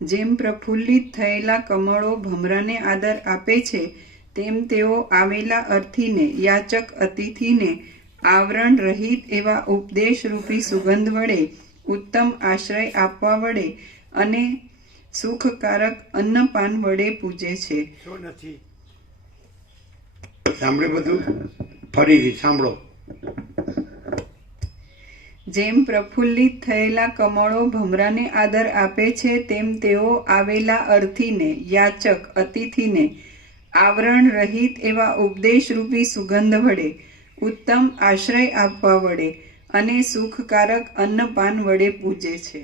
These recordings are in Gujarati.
જેમ પ્રફુલ્લિત થયેલા કમળો ભમરાને આદર આપે છે, તેમ તેઓ આવેલા અર્થીને, યાચક અતિથિને આવરણ રહિત એવા ઉપદેશરૂપી સુગંધ વડે, ઉત્તમ આશ્રય આપવા વડે અને સુખકારક અન્નપાન વડે પૂજે છે. સાંભળે બધું ફરીથી સાંભળો. જેમ પ્રફુલ્લિત થયેલા કમળો ભમરાને આદર આપે છે, તેમ તેઓ આવેલા અર્થીને, યાચક અતિથિને આવરણ રહિત એવા ઉપદેશરૂપી સુગંધ વડે, ઉત્તમ આશ્રય આપવા વડે અને સુખકારક અન્નપાન વડે પૂજે છે.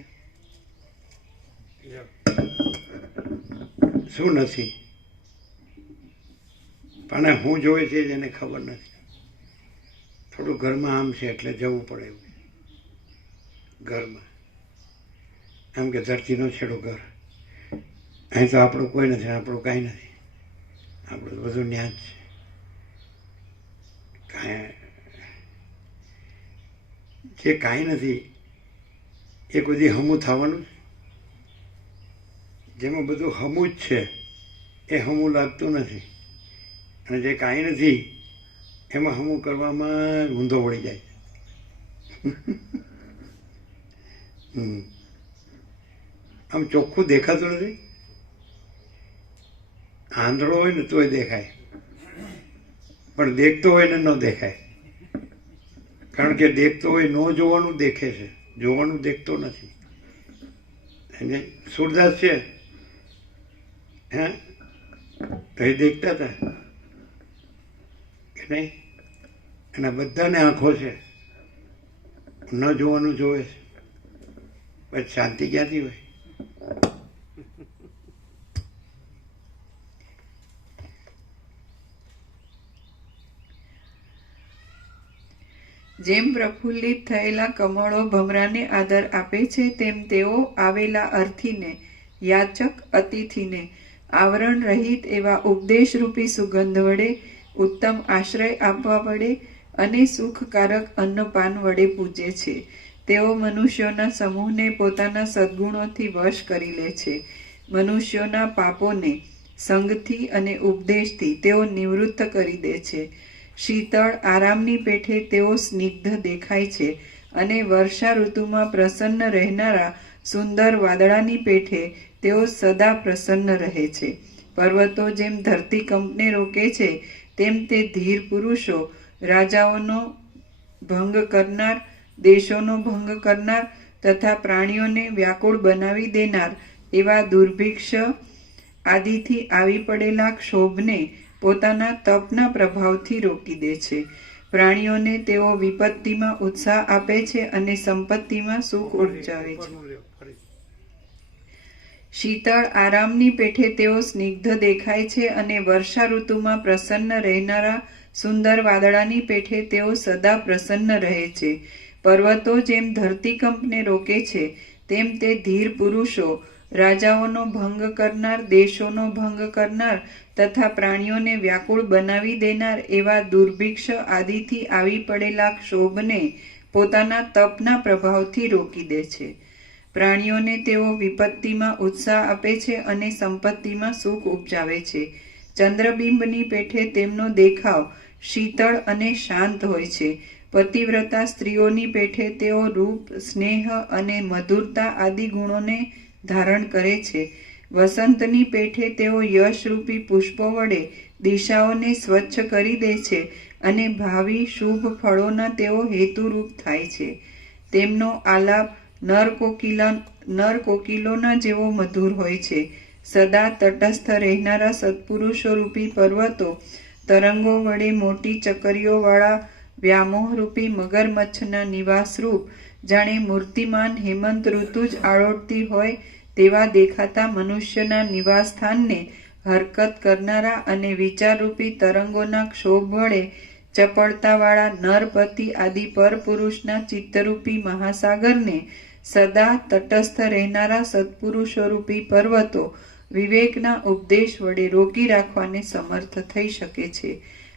શું નથી? પણ હું જોવે છે એને ખબર નથી. થોડું ઘરમાં આમ છે એટલે જવું પડે એવું. ઘરમાં આમ કે ધરતીનો છેડો ઘર. અહીં તો આપણું કોઈ નથી, આપણું કાંઈ નથી. આપણું બધું ન્યા જ છે. જે કાંઈ નથી એ કોઈ દી હમું થવાનું. જેમાં બધું હમું જ છે એ હમું લાગતું નથી, અને જે કાંઈ નથી એમાં હમું કરવામાં ઊંધો વળી જાય. આમ ચોખ્ખું દેખાતું નથી. આંધળો હોય ને તોય દેખાય, પણ દેખતો હોય ને ન દેખાય. કારણ કે દેખતો હોય ન જોવાનું દેખે છે, જોવાનું દેખતો નથી. એને સુરદાસ છે હે તો એ દેખતા હતા કે નહીં? એના બધાને આંખો છે, ન જોવાનું જોવે છે. પછી શાંતિ ક્યાંથી હોય? જેમ પ્રફુલ્લિત થયેલા કમળો ભમરાને આદર આપે છે, તેમ તેઓ આવેલા અર્થીને, યાચક અતિથિને આવરણ રહિત એવા ઉપદેશરૂપી સુગંધ વડે, ઉત્તમ આશ્રય આપવા વડે અને સુખકારક અન્નપાન વડે પૂજે છે. તેઓ મનુષ્યોના સમૂહને પોતાના સદ્ગુણોથી વશ કરી લે છે. મનુષ્યોના પાપોને સંગથી અને ઉપદેશથી તેઓ નિવૃત્ત કરી દે છે. શીતળ આરામની પેઠે તેઓ સ્નિગ્ધ દેખાય છે, અને વર્ષા ઋતુમાં પ્રસન્ન રહેનારા સુંદર વાદળાની પેઠે તેઓ સદા પ્રસન્ન રહે છે. પર્વતો જેમ ધરતીકંપને રોકે છે, તેમ તે ધીર પુરુષો, રાજાઓનો ભંગ કરનાર, દેશોનો ભંગ કરનાર તથા પ્રાણીઓને વ્યાકુળ બનાવી દેનાર એવા દુર્ભિક્ષ આદિથી આવી પડેલા ક્ષોભને પોતાના તપના પ્રભાવથી રોકી દે છે. પ્રાણીઓને તેઓ વિપત્તિમાં ઉત્સાહ આપે છે અને સંપત્તિમાં સુખ ઉપજાવે છે. શીતળ આરામની પેઠે તેઓ સ્નિગ્ધ દેખાય છે, અને વર્ષા ઋતુમાં પ્રસન્ન રહેનારા સુંદર વાદળાની પેઠે તેઓ સદા પ્રસન્ન રહે છે. પર્વતો જેમ ધરતીકંપને રોકે છે, તેમ તે ધીર પુરુષો, રાજાઓનો ભંગ કરનાર, દેશોનો ભંગ કરનાર તથા પ્રાણીઓને વ્યાકુળ બનાવી દેનાર એવા દુર્ભિક્ષ આદિથી આવી પડેલા ક્ષોભને પોતાના તપના પ્રભાવથી રોકી દે છે. પ્રાણીઓને તેઓ વિપત્તિમાં ઉત્સાહ આપે છે અને સંપત્તિમાં સુખ ઉપજાવે છે. ચંદ્રબિંબની પેઠે તેમનો દેખાવ શીતળ અને શાંત હોય છે. પતિવ્રતા સ્ત્રીઓની પેઠે તેઓ રૂપ, સ્નેહ અને મધુરતા આદિ ગુણોને ધારણ કરે છે. વસંતની પેઠે તેઓ યશરૂપી પુષ્પો વડે દિશાઓને સ્વચ્છ કરી દે છે, અને ભાવિ શુભ ફળોના તેઓ હેતુરૂપ થાય છે. તેમનો આલાપ નર કોકિલોના જેવો મધુર હોય છે. સદા તટસ્થ રહેનારા સત્પુરુષો રૂપી પર્વતો તરંગો વડે મોટી ચકરીઓવાળા વ્યામોહરૂપી મગરમચ્છના નિવાસરૂપ જાણે મૂર્તિમાન હેમંત ઋતુ જ આળોટતી હોય તેવા દેખાતા મનુષ્યના નિવાસસ્થાનને હરકત કરનારા અને વિચારરૂપી તરંગોના ક્ષોભ વડે ચપળતાવાળા નરપતિ આદિ પરપુરુષના ચિત્તરૂપી મહાસાગરને સદા તટસ્થ રહેનારા સત્પુરુષોરૂપી પર્વતો વિવેકના ઉપદેશ વડે રોકી રાખવાને સમર્થ થઈ શકે છે.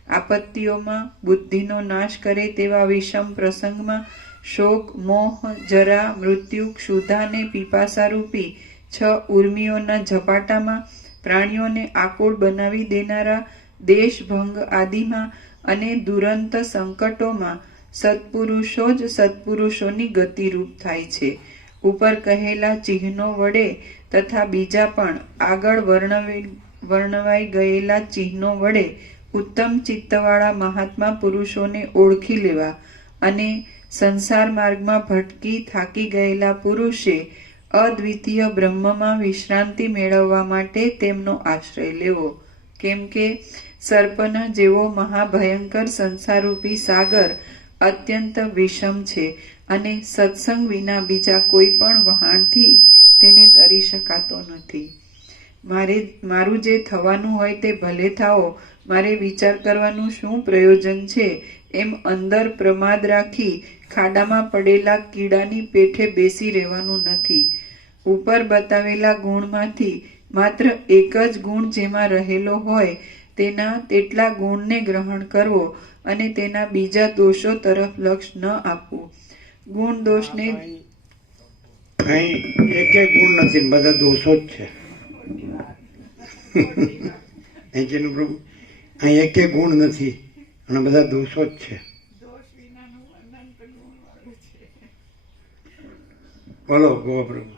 આપત્તિઓમાં બુદ્ધિનો નાશ કરે તેવા વિષમ પ્રસંગમાં શોક, મોહ, જરા, મૃત્યુ, ક્ષુધા ને પીપાસારૂપી 6 ઉર્મિઓના ઝપાટામાં, પ્રાણીઓને આકુળ બનાવી દેનારા દેશભંગ આદિમાં અને દુરંત સંકટોમાં સત્પુરુષો જ સત્પુરુષોની ગતિરૂપ થાય છે. ઉપર કહેલા ચિહ્નો વડે તથા બીજા પણ આગળ વર્ણવાઈ ગયેલા ચિહ્નો વડે ઉત્તમ ચિત્તવાળા મહાત્મા પુરુષોને ઓળખી લેવા અને સંસાર માર્ગમાં ભટકી થાકી ગયેલા પુરુષે અદ્વિતીય બ્રહ્મમાં વિશ્રાંતિ મેળવવા માટે તેમનો આશ્રય લેવો. કેમ કે સર્પના જેવો મહાભયંકર સંસારરૂપી સાગર અત્યંત વિષમ છે અને સત્સંગ વિના બીજા કોઈ પણ વહાણથી તેને તરી શકાતો નથી. મારું જે થવાનું હોય તે ભલે થાઓ, મારે વિચાર કરવાનું શું પ્રયોજન છે, એમ અંદર પ્રમાદ રાખી ખાડામાં પડેલા કીડાની પેઠે બેસી રહેવાનું નથી. ઉપર બતાવેલા ગુણમાંથી માત્ર એક જ ગુણ જેમાં રહેલો હોય તેના તેટલા ગુણને ગ્રહણ કરવો અને તેના બીજા દોષો તરફ લક્ષ ન આપવું. ગુણ દોષને અહીં એક ગુણ નથી, બધા દોષો જ છે. પ્રભુ અહીં એક ગુણ નથી અને બધા દોષો જ છે. બોલો ગો પ્રભુ.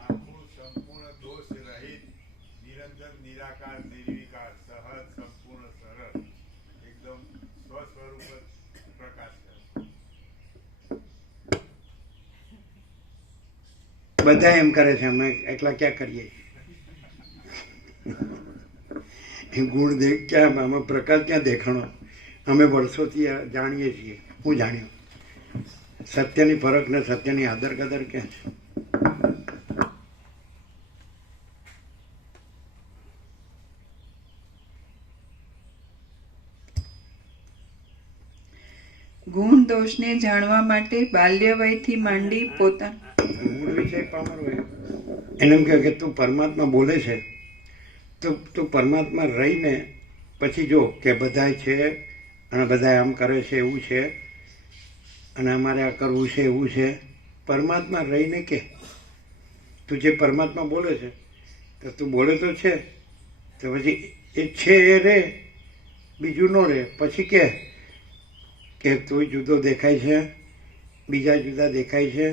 બધા એમ કરે છે, અમે એકલા ક્યાં કરીએ? ગુણ ક્યાં, અમે પ્રકાશ ક્યાં દેખાણો? અમે વર્ષોથી જાણીએ છીએ. હું જાણ્યો સત્યની ફરક ને સત્યની આદર કદર ક્યાં છે? ગુણ દોષને જાણવા માટે બાલ્ય વયથી માંડી પોતાના મૂળ વિષય પામર હોય એને એમ કહે કે તું પરમાત્મા બોલે છે તો તું પરમાત્મા રહીને પછી જો કે બધા છે અને બધા આમ કરે છે એવું છે અને અમારે આ કરવું છે એવું છે. પરમાત્મા રહીને કે તું જે પરમાત્મા બોલે છે તો તું બોલે તો છે, તો પછી એ છે એ રે, બીજું ન રે. પછી કે તું જુદો દેખાય છે, બીજા જુદા દેખાય છે,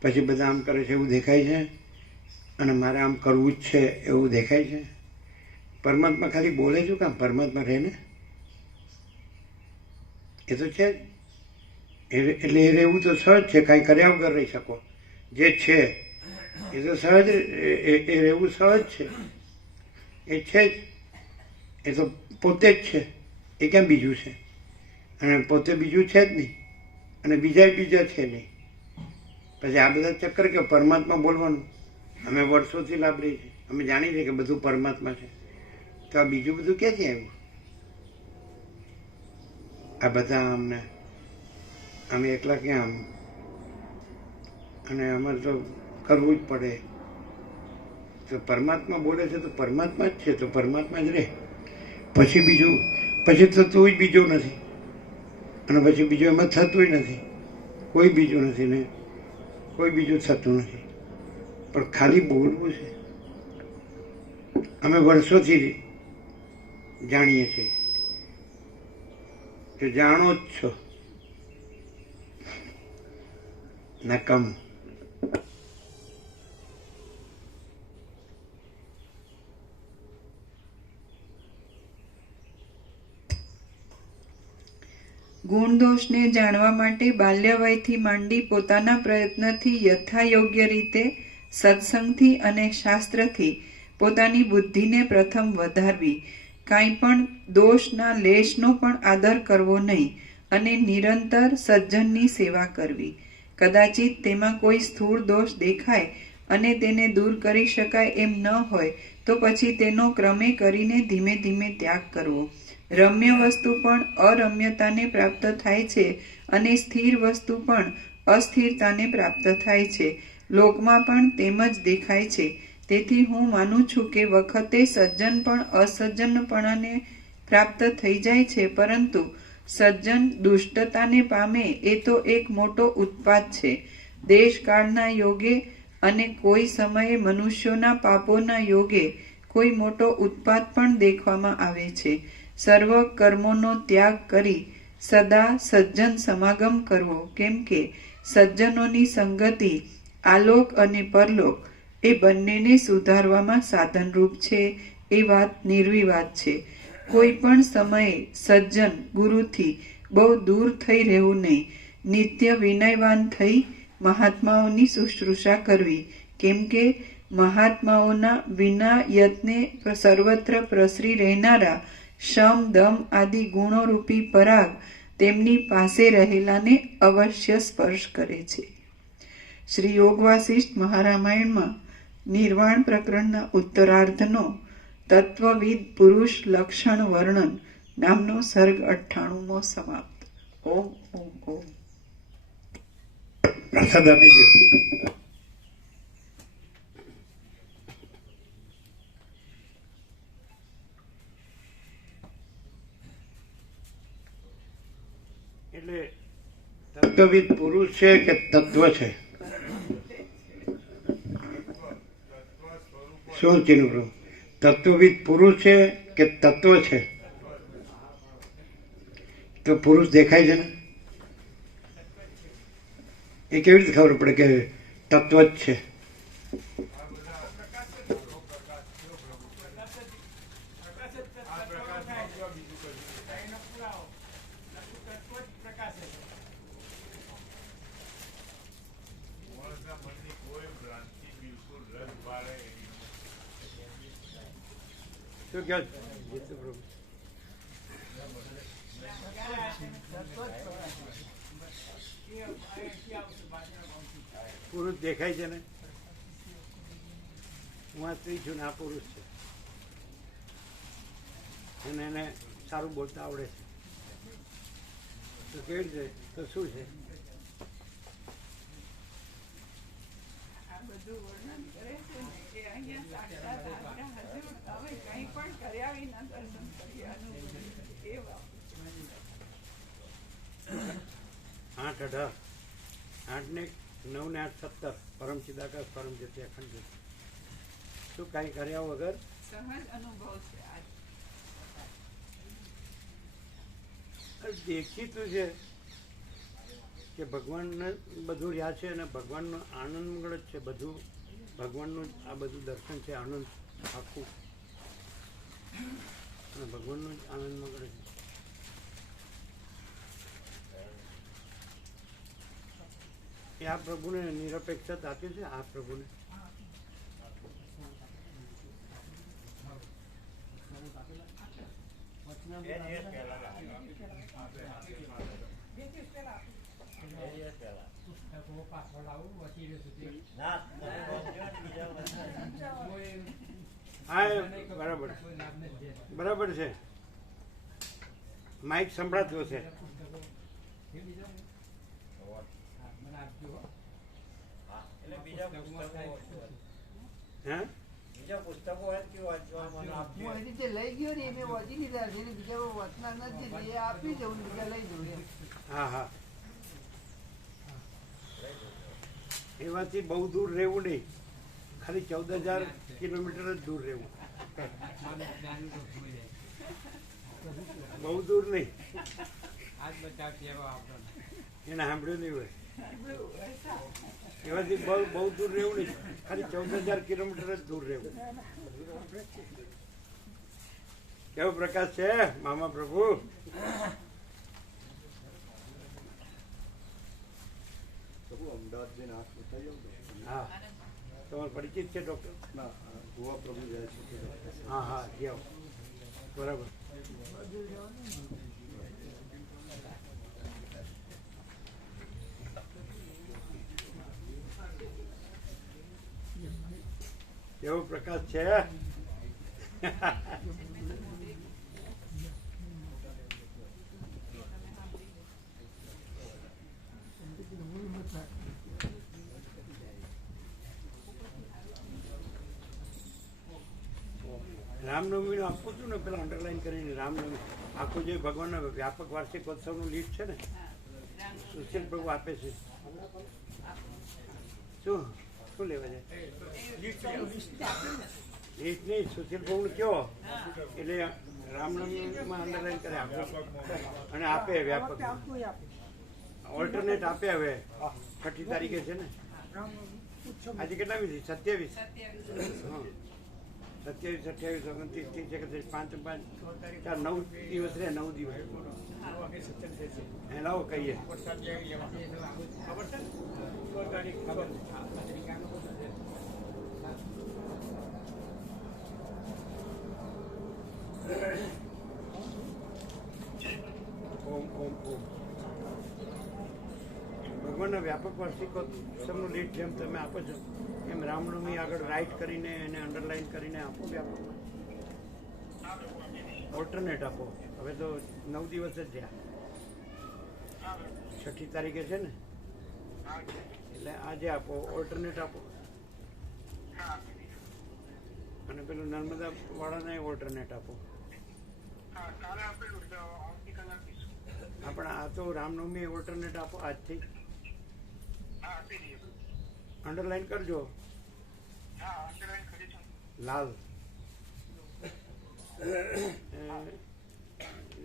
પછી બધા આમ કરે છે એવું દેખાય છે અને મારે આમ કરવું જ છે એવું દેખાય છે. પરમાત્મા ખાલી બોલે છું કામ? પરમાત્મા રહે ને, એ તો છે જ. એટલે એ રહેવું તો સહજ છે, કાંઈ કર્યા વગર રહી શકો. જે છે એ તો સહજ, એ રહેવું સહજ છે, એ છે જ. એ તો પોતે જ છે, એ ક્યાં બીજું છે? અને પોતે બીજું છે જ નહીં અને બીજા છે નહીં. પછી આ બધા ચક્કર કે પરમાત્મા બોલવાનું અમે વર્ષોથી લાભરી છે, અમે જાણીએ છીએ કે બધું પરમાત્મા છે, તો આ બીજું બધું ક્યાંથી આવ્યું? આ બધા અમને અમે એકલા ક્યાં આમ, અને અમારે તો કરવું જ પડે. તો પરમાત્મા બોલે છે તો પરમાત્મા જ છે, તો પરમાત્મા જ રહે. પછી બીજું, પછી તો તું જ બીજો નથી અને પછી બીજું એમાં થતું નથી, કોઈ બીજું નથી ને કોઈ બીજું થતું નથી. પણ ખાલી બોલવું છે. અમે વર્ષોથી જાણીએ છીએ કે જાણો જ છો નકમ. ગુણ દોષને જાણવા માટે બાલ્ય વયથી માંડી પોતાના પ્રયત્નથી યથાયોગ્ય રીતે સત્સંગથી અને શાસ્ત્રથી પોતાની બુદ્ધિને પ્રથમ વધારવી. કાંઈ પણ દોષના લેશનો પણ આદર કરવો નહીં અને નિરંતર સજ્જનની સેવા કરવી. કદાચિત તેમાં કોઈ સ્થૂળ દોષ દેખાય અને તેને દૂર કરી શકાય એમ ન હોય તો પછી તેનો ક્રમે કરીને ધીમે ધીમે ત્યાગ કરવો. રમ્ય વસ્તુ પણ અરમ્યતાને પ્રાપ્ત થાય છે અને સ્થિર વસ્તુ પણ અસ્થિરતાને પ્રાપ્ત થાય છે. લોકમાં પણ તેમ જ દેખાય છે. તેથી હું માનું છું કે વખતે સજ્જન પણ અસજ્જનપણાને પ્રાપ્ત થઈ જાય છે, પરંતુ સજ્જન દુષ્ટતાને પામે એ તો એક મોટો ઉત્પાત છે. દેશકાળના યોગે અને કોઈ સમયે મનુષ્યોના પાપોના યોગે કોઈ મોટો ઉત્પાત પણ દેખવામાં આવે છે. સર્વ કર્મોનો ત્યાગ કરી સદા સજ્જન સમાગમ કરવો, કેમ કે સજ્જનોની સંગતિ આલોક અને પરલોક એ બંનેને સુધારવામાં સાધનરૂપ છે એ વાત નિર્વિવાદ છે. કોઈ પણ સમયે સજ્જન ગુરુથી બહુ દૂર થઈ રહેવું નહીં. નિત્ય વિનયવાન થઈ મહાત્માઓની શુશ્રૂષા કરવી, કેમ કે મહાત્માઓના વિના યત્ને સર્વત્ર પ્રસરી રહેનારા શમ દમ આદિ ગુણોરૂપી પરાગ તેમની પાસે રહેલાને અવશ્ય સ્પર્શ કરે છે. શ્રી યોગ વાસિષ્ઠ મહારામાયણમાં નિર્વાણ પ્રકરણના ઉત્તરાર્ધનો તત્વવિદ પુરુષ લક્ષણ વર્ણન નામનો સર્ગ 98મો સમાપ્ત. ઓમ ઓમ ઓમ. પ્રસાદ આપી દો. એટલે તત્વવિદ પુરુષ છે કે તત્વ છે? શું ચીનું પ્રભુ? તત્વવિદ પુરુષ છે કે તત્વ છે? તો પુરુષ દેખાય છે ને, એ કેવી રીતે ખબર પડે કે તત્વ જ છે? શું કહો છો? પુરુષ દેખાય છે ને, હું આ સ્ત્રી છું ને આ પુરુષ છે, અને એને સારું બોલતા આવડે છે, તો કેવી રીતે? તો શું છે? આ બધું વર્ણન કરે છે ને કે અહીંયા સાક્ષાત આપણા હજુ હવે કંઈ પણ કર્યા વિના દર્શન કરી અનુભવ એ વાત. 8, 18, 8 ને 9 ને 8, 17 પરમ ચિદાકાશ પરમ જ્યોતિ અખંડ જ્યોતિ. શું કાંઈ કર્યા વગર સહજ અનુભવ છે આજ. દેખીતું છે કે ભગવાનને બધું રહ્યા છે અને ભગવાનનો આનંદ મંગળ જ છે. બધું ભગવાનનું આ બધું દર્શન છે, આનંદ આખું, અને ભગવાનનો જ આનંદ મંગળ છે. એ આ પ્રભુને નિરપેક્ષતા આપી છે. આ પ્રભુને હા, બરાબર બરાબર છે. માઇક સંભળાતું હશે. હા, બીજા પુસ્તકો હોય કે વાંચવા મને આપજો. હું અહીં જે લઈ ગયો ને એ મેં વાંચી લીધા છે, બીજા વાંચના નથી, એ આપી દઉં, બીજા લઈ દઉં એમ. હા હા, એમાંથી બહુ દૂર રહેવું નહીં, ખાલી 14,000 કિલોમીટર જ દૂર રહેવું, બહુ દૂર નહીં. એને સાંભળ્યું નહીં હોય, એમાંથી બહુ દૂર રહેવું નહીં, ખાલી 14,000 કિલોમીટર જ દૂર રહેવું. કેવો પ્રકાશ છે મામા પ્રભુ? હા, તમારે પરિચિત છે ડૉક્ટર? હા હા, જાઓ, બરાબર. કેવો પ્રકાશ છે? રામનવમી નું આપું છું ને, પેલા અંડરલાઈન કરીને રામનવમી આખું જે ભગવાનના વ્યાપક વાર્ષિક ઉત્સવનું લિસ્ટ છે ને, સુશીલ પ્રભુ આપે છે. શું શું લેવા છે લીસ્ટ નહીં સુશીલ ભવન કયો એટલે રામનવમીમાં અંડરલાઈન કરે આપે અને આપે વ્યાપક ઓલ્ટરનેટ આપે હવે 6ઠી તારીખે છે ને આજે કેટલા વી 27 હા 27, 28, 29, 30, 31, 5, 4, 9 દિવસ રે 9 દિવસ લાવો કહીએ ઓમ ઓમ ઓમ ભગવાનના વ્યાપક વાર્ષિકોત્સવનું લીડ જેમ તમે આપો છો એમ રામનવમી આગળ રાઇટ કરીને એને અંડરલાઈન કરીને આપો વ્યાપક ઓલ્ટરનેટ આપો હવે તો 9 દિવસ જ થયા 6ઠી તારીખે છે ને એટલે આજે આપો ઓલ્ટરનેટ આપો અને પેલું નર્મદા વાળાને ઓલ્ટરનેટ આપો આપણે આ તો રામનવમી ઓલ્ટરનેટ આપો આજથી અંડરલાઈન કરજો લાલ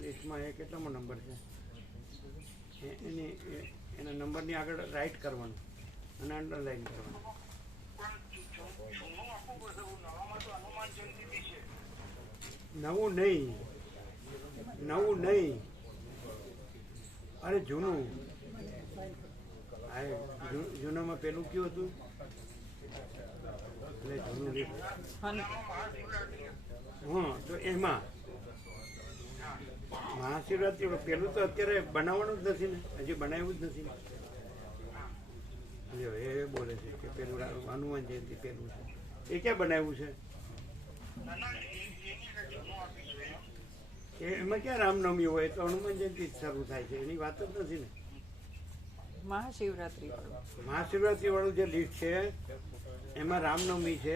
લિસ્ટમાં એ કેટલામો નંબર છે એના નંબરની આગળ રાઇટ કરવાનું અને અંડરલાઈન કરવાનું નવું નહીં અરે જૂનું જૂનામાં પેલું કયું હતું એટલે જૂનું લીધું હા તો એમાં મહાશિવરાત્રી પેલું તો અત્યારે બનાવવાનું જ નથી ને હજી બનાવ્યું જ નથી ને એ બોલે છે કે પેલું હનુમાન જયંતિ પેલું છે એ ક્યાં બનાવ્યું છે એમાં ક્યાં રામનવમી હોય તો હનુમાન જયંતિ શરૂ થાય છે એની વાત જ નથી ને મહાશિવરાત્રી વાળું જે લીસ્ટ છે એમાં રામનવમી છે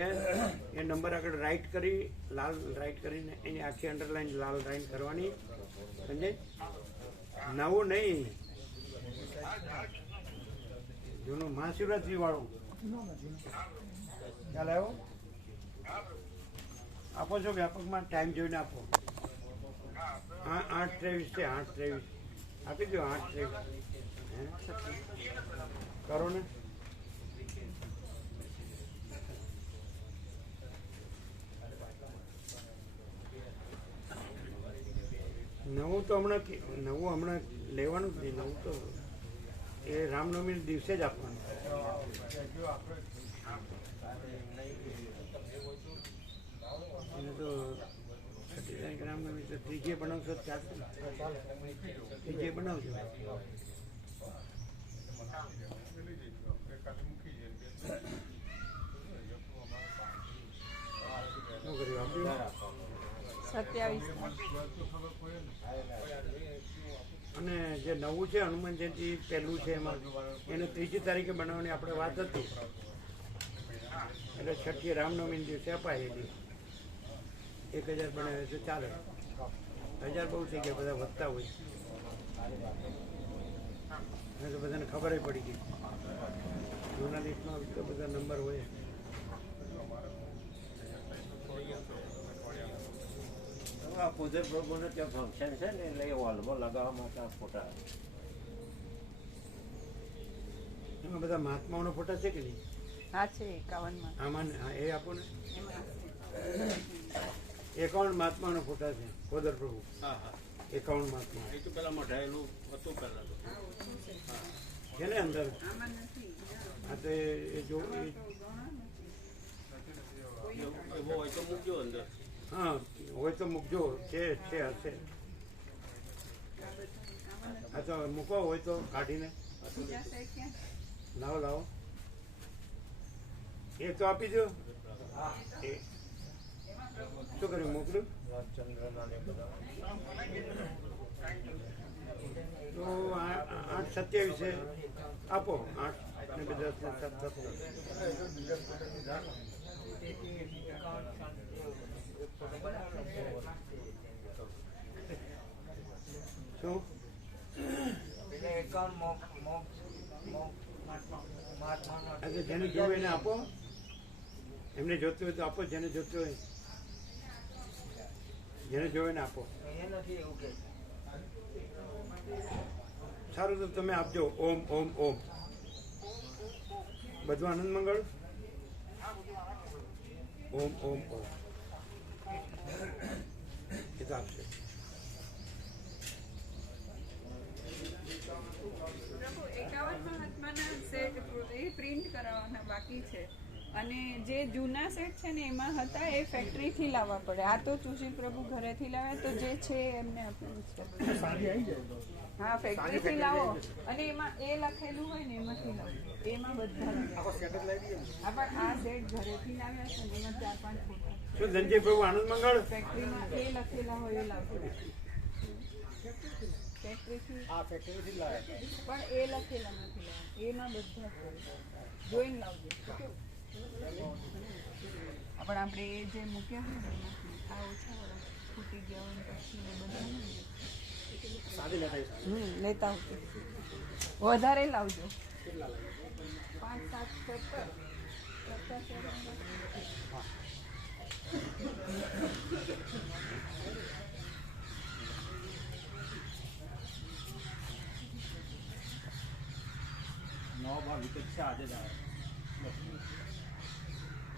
એ નંબર આગળ રાઇટ કરી લાલ રાઇટ કરીને એની આખી અંડરલાઈન લાલ લાઈન કરવાની સમજાય નવું નહીં જૂનું મહાશિવરાત્રી વાળું ખ્યાલ આવ્યો આપો છો વ્યાપકમાં ટાઈમ જોઈને આપો 8:23 છે 8:23 આપી દો 8:23 કરો ને નવું તો હમણાં લેવાનું જ નહીં નવું તો એ રામનવમી દિવસે જ આપવાનું એને તો 6ઠી તારીખ રામનવમી તો ત્રીજે બનાવશો ચાલશે ત્રીજે બનાવજો શું કર્યું આપ્યું 27 અને જે નવું છે હનુમાન જયંતિ પહેલું છે એમાં એને 3જી તારીખે બનાવવાની આપણે વાત હતી એટલે 6ઠી રામનવમી દિવસે અપાયેલી 1000 બનાવે તો ચાલે 1000 બહુ થઈ ગયા બધા વધતા હોય તો બધાને ખબર પડી ગઈ જૂના લિસ્ટમાં તો બધા નંબર હોય આ પૂજન પ્રભુને ત્યાં ફંક્શન છે ને એટલે એ હોલમાં લગાવવા માટે આ ફોટા એમાં બધા મહાત્માઓનો ફોટા છે કે નહીં હા છે 51 આમાં એ આપો ને 51 મહાત્માનો ફોટા છે ખોદર પ્રભુ 51 મહાત્મા એ તો પેલા મઢાયેલું હતું પેલા છે ને અંદર હા તો એ જો એવો હોય તો મૂકજો અંદર હા હોય તો મૂકજો છે હશે હા તો મૂકો હોય તો કાઢીને લાવો એ તો આપી દો એ શું કર્યું મોકલ્યું તો 8:27 છે આપો 8 ને 10 ને 7 શું એટલે એકાઉન્ટ મહાત્માનો આ તો જેને જોવે એને આપો, એમને જોતું હોય તો આપો, જેને જોતું હોય જેને જોવે એને આપો. અહીંયા નથી એવું કે સારું તો તમે આપજો. ઓમ ઓમ ઓમ. બધું આનંદ મંગળ. ઓમ ઓમ ઓમ એ તો આપશે. પ્રભુ 51 મહાત્માના સેટ એ પ્રિન્ટ કરાવવાના બાકી છે અને જે જૂના સેટ છે ને એમાં હતા એ ફેક્ટરીથી લાવવા પડે. આ તો સુશીલ પ્રભુ ઘરેથી લાવે તો જે છે એમને આપેલું છે. હા, ફેક્ટરીથી લાવો અને એમાં એ લખેલું હોય ને એમાંથી લાવો. એમાં બધા હા, પણ આ સેટ ઘરેથી લાવ્યા છે ને એમાં 4-5 ફોટા શું ધનજી પ્રભુ આનંદ મંગળ. ફેક્ટરીમાં એ લખેલા હોય એ લાવજો. ફેક્ટરીથી પણ એ લખેલા નથી લાવવા. એમાં બધા જોઈને લાવજો. પણ આપણે એ જે મૂક્યા હોય ને એમાંથી આ ઓછા વાળા ફૂટી ગયા હોય ને પછી એ બધા લેતા આવજો. વધારે લાવજો. 5-7 પેપર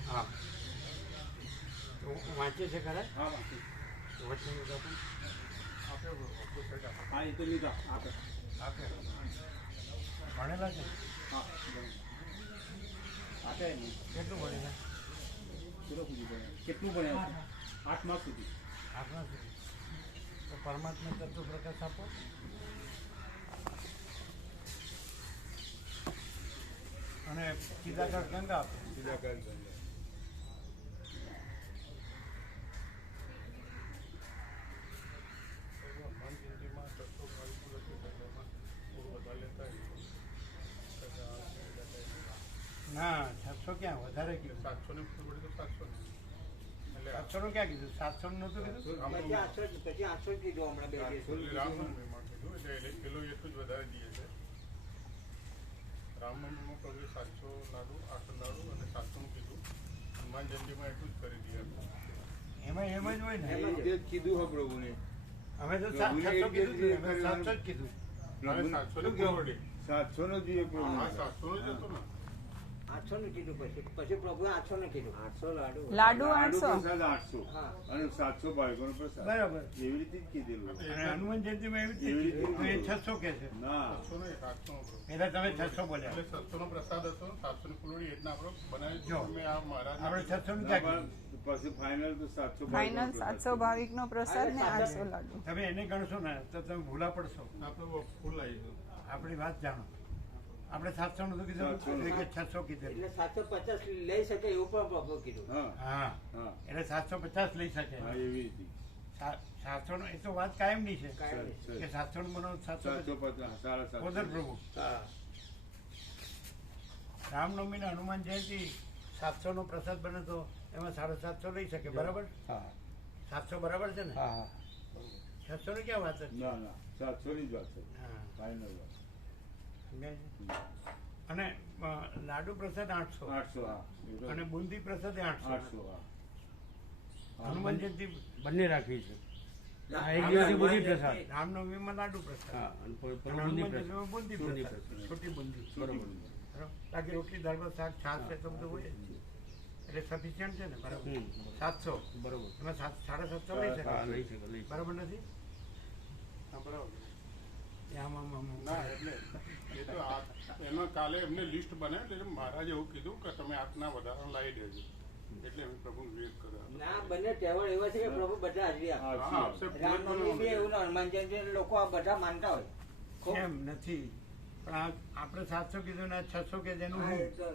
હા તો વાંચે છે ખરા? હા વાંચે. વચન લીધા પણ હા એ તો લીધા આપે આપે ભણેલા છે? હા આપે નહીં. કેટલું ભણેલા? કેટલું ભણ્યા? 8 માર્ક સુધી. આપણા સુધી. તો પરમાત્મા તત્વ પ્રકાશ આપો. અને ચિદાકાર ગંગા આપો. ચિદાકાર ગંગા. ના 600 ક્યાં વધારે કીધું? 700 ને 700 નું ક્યાં કીધું? 700 નું નહોતું કીધું? પછી 800 કીધું હમણાં 2 દિવસ કિલો એટલું જ વધારે દઈએ છે. રામનવમીમાં પ્રભુએ 700 લાડુ 800 લાડુ અને 700 નું કીધું. હનુમાન જયંતીમાં એટલું જ કરી દઈએ. એમાં એમ જ હોય ને. કીધું હો પ્રભુને. અમે તો 700 કીધું હતું. અમે 700 જ કીધું. હવે 700 નું કેવડે? 700 નો જોઈએ પ્રભુ. હા 700 નું જ હતું ને. 800 નું કીધું પછી પ્રભુએ 800 નું કીધું. 800 લાડુ લાડુ લાડુ 800. પ્રસાદ 800 હા. અને 700 બાળકોનો પ્રસાદ. બરાબર. એવી રીતે જ કીધેલું. અને હનુમાન જયંતીમાં એવી જ રીતે કીધું. તો એ 600 કે છે. ના 700 નહીં 700 નો પ્રભુ. એટલે તમે 600 બોલ્યા. એટલે 700 નો પ્રસાદ હતો. 700 ની ફૂલડી એટલે આપણે બનાવી જો. મેં આ મહારાજ આપણે 600 નું ના, ક્યાં કીધું? પણ પછી ફાઇનલ તો 700 ફાઇનલ 700 ભાવિકનો પ્રસાદ ને 800 લાડુ. તમે એને ગણશો ને તો તમે ભૂલા પડશો. આપણે ફૂલ આવી ગયું. આપણી વાત જાણો. આપણે 700 નું તો કીધું કે 600 કીધેલું. એટલે 750 લઈ શકે એવું પણ પ્રભુ કીધું. હા હા હા એટલે 750 લઈ શકે. હા એવી રીતે 700 નો એ તો વાત કાયમની છે કાયમની. કે 700 નું બનાવો 750. 750 ઓદર પ્રભુ હા. રામનવમી ને હનુમાન જયંતિ 700 નો પ્રસાદ બને તો એમાં 750 લઈ શકે. બરાબર? હા 700 બરાબર છે ને? હા 600 ની ક્યાં વાત છે? ના ના 700 ની જ વાત છે હા ફાઇનલ વાત. સમજાય છે? અને લાડુ પ્રસાદ 800 800 હા એ તો અને બુંદી પ્રસાદ 800. 800 હા હનુમાન જયંતિ બંને રાખવી છે. હા, એક દિવસથી બુંદી પ્રસાદ. રામનવમીમાં લાડુ પ્રસાદ હા, અને અને બુંદી હનુમાન પ્રસાદ. જયંતિમાં બુંદી બુંદી પ્રસાદ. પ્રસાદ. છોટી બુંદી. બરોબર. બરાબર? બાકી રોટલી દાળ ભાત શાક છાશ છે તો બધું હોય જ છે. એટલે સફિશિયન્ટ છે ને? બરાબર. હમ. 700 બરોબર. એમાં 750 લઈ હા, શકાય. લઈ શકે, લઈ શકે. બરાબર નથી? હા બરાબર. એ આમાં ના એટલે એ તો એમાં કાલે એમને લિસ્ટ બનાવી એટલે મહારાજે એવું કીધું કે તમે આટલા વધારા લાવી દેજો. એટલે અમે પ્રભુને વિરોધ કર્યો. ના બંને તહેવાર એવા છે કે પ્રભુ બધા હાજરી આપે. હા આપશે રામનવમી બી એવું ને હનુમાન જયંતિ લોકો આ બધા માનતા હોય. ખૂબ. એમ નથી પણ આપણે 700 કીધું ને 600 કે જેનું હા, હું. એ તો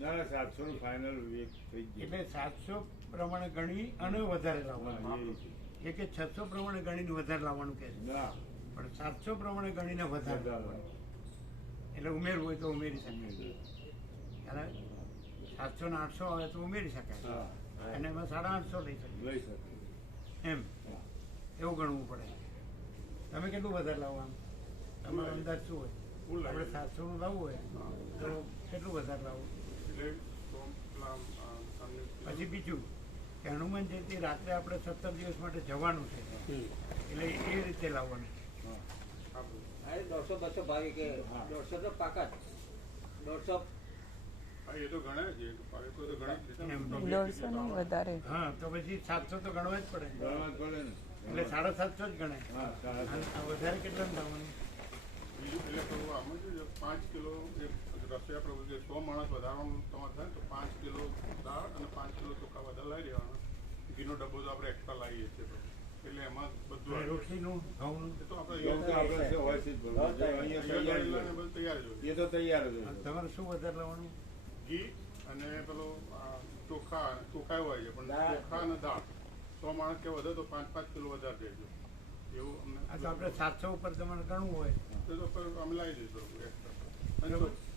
ના ના 700 નું ફાઇનલ એક થઈ ગયું. એટલે 700 પ્રમાણે ગણી અને વધારે હા, લાવવાનું. એ રીતે. એ કે 600 પ્રમાણે ગણીને વધારે લાવવાનું કે છે. ના પણ 700 પ્રમાણે ગણીને વધારે લાવવાનું. એટલે ઉમેરવું હોય તો ઉમેરી શકાય. ખ્યાલ આવે? 700 ને 800 આવે તો ઉમેરી શકાય. હા અને એમાં 850 લઈ શકાય. લઈ શકે. એમ એવું ગણવું પડે. તમે કેટલું વધારે લાવવાનું? તમારો અંદાજ શું હોય? ફૂલ આપણે લાવી 700 નું લાવવું હોય તો કેટલું વધારે લાવવું? એટલે તો પેલા અમને પછી બીજું કે હનુમાન જયંતિ રાત્રે આપણે 17 દિવસ માટે જવાનું છે એટલે એ રીતે લાવવાનું. આપણું અરે 100-200 ભાવી કે 150 તો પાકા જ 150 હા એ તો ગણાય છે એ તો ગણી જ લીધા. એમ. 150 નહીં વધારે. હા તો પછી 700 તો ગણવા જ પડે ગણવા જ પડે ને. એટલે 750 જ ગણાય. હા, 750. અને આ વધારે કેટલા થવાનું? બીજું એટલે પ્રભુ આમાં શું છે 5 કિલો રસોઈયા પ્રભુ જે 100 માણસ વધારવાનું તમારે થાય તો 5 કિલો દાળ અને 5 કિલો ચોખા વધારે લાવી દેવાના. ઘીનો ડબ્બો તો આપણે એક્સ્ટ્રા લાવીએ છીએ પ્રભુ. એટલે એમાં બધું અને આવી જાય. રોટલીનું ઘઉંનું એ તો આપણે એવું તો આપણે છે, હોય છે જ બધું. જો અહીંયા તૈયાર જ હોય. બધું તૈયાર જ હોય. એ તો તૈયાર જ હોય. તમારે શું વધારે લાવવાનું? ઘી અને પેલો ચોખા હોય છે પણ દાળ. ચોખા અને દાળ 100 માણસ કે વધે તો 5-5 કિલો વધારે દેજો એવું અમને આ તો આપણે 700 ઉપર તમારે ગણવું હોય તો પર અમે લાવી દઈશું extra.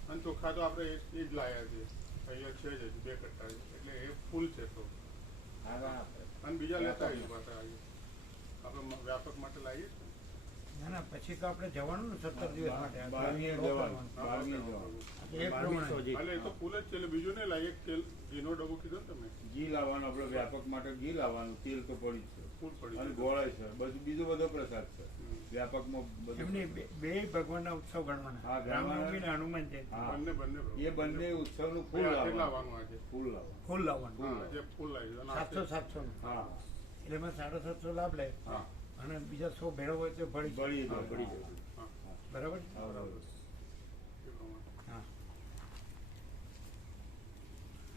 અને ચોખા તો આપણે એ જ લાવ્યા છીએ અહીંયા છે જ હજુ 2 કટ્ટા છે. એટલે એ ફૂલ છે તો અને બીજા લેતા આવીશું પાછા આપણે વ્યાપક માટે લાવીએ છીએ. ના ના પછી તો આપણે જવાનું ને 17 દિવસ માટે. 12મીએ જવાનું. 12મીએ જવાનું. એ પ્રમાણે એટલે એ તો ફૂલ જ છે એટલે બીજું નહીં લાવીએ તેલ ઘીનો ડબ્બો કીધો ને તમે ઘી લાવવાનું, આપણે વ્યાપક માટે ઘી લાવવાનું, તેલ તો પડી જ છે ફૂલ પડી અને જાય. ગોળાય છે, બધું બીજો બધો પ્રસાદ છે વ્યાપકમાં બધું. એમની બે ભગવાનના ઉત્સવ ગણવાના. હા, ગણવાના. રામનવમી ને હનુમાન જયંતિ. હા. બંને પ્રભુ. એ બંને ઉત્સવનું ફૂલ આજે લાવવાનું. લાવવાનું આજે ફૂલ લાવવાનું. ફૂલ લાવવાનું. હા આજે ફૂલ લાવી અને 700 નું. હા, એટલે એમાં 750 લાભ લે હા અને બીજા 100 ભેળો હોય તો ભળી જાય. બળી હા, જાય. પડી જાય. હા બરાબર? હા, બરાબર. એ પ્રમાણે. હા.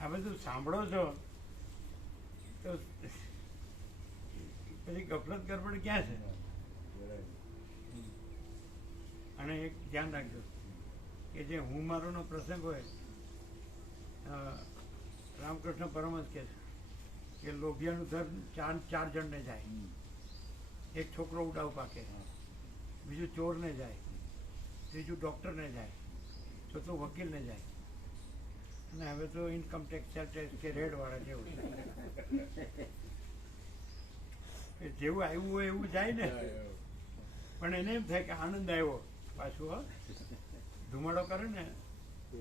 આ બધું સાંભળો છો તો પછી ગફલત ગરબડ ક્યાં છે? અને એક ધ્યાન રાખજો કે જે હું મારોનો પ્રસંગ હોય રામકૃષ્ણ પરમહંસ કહે છે કે લોભિયાનું ધર્મ ચાર જણને જાય. એક છોકરો ઉડાવ પાકે, બીજું ચોરને જાય, ત્રીજું ડૉક્ટરને જાય, ચોથું વકીલને જાય અને હવે તો ઇન્કમ ટેક્સ કે રેડવાળા જેવું કે જેવું આવ્યું હોય એવું જાય ને. પણ એને એમ થાય કે આનંદ આવ્યો પાછું. હો ધુમાડો કરે ને તો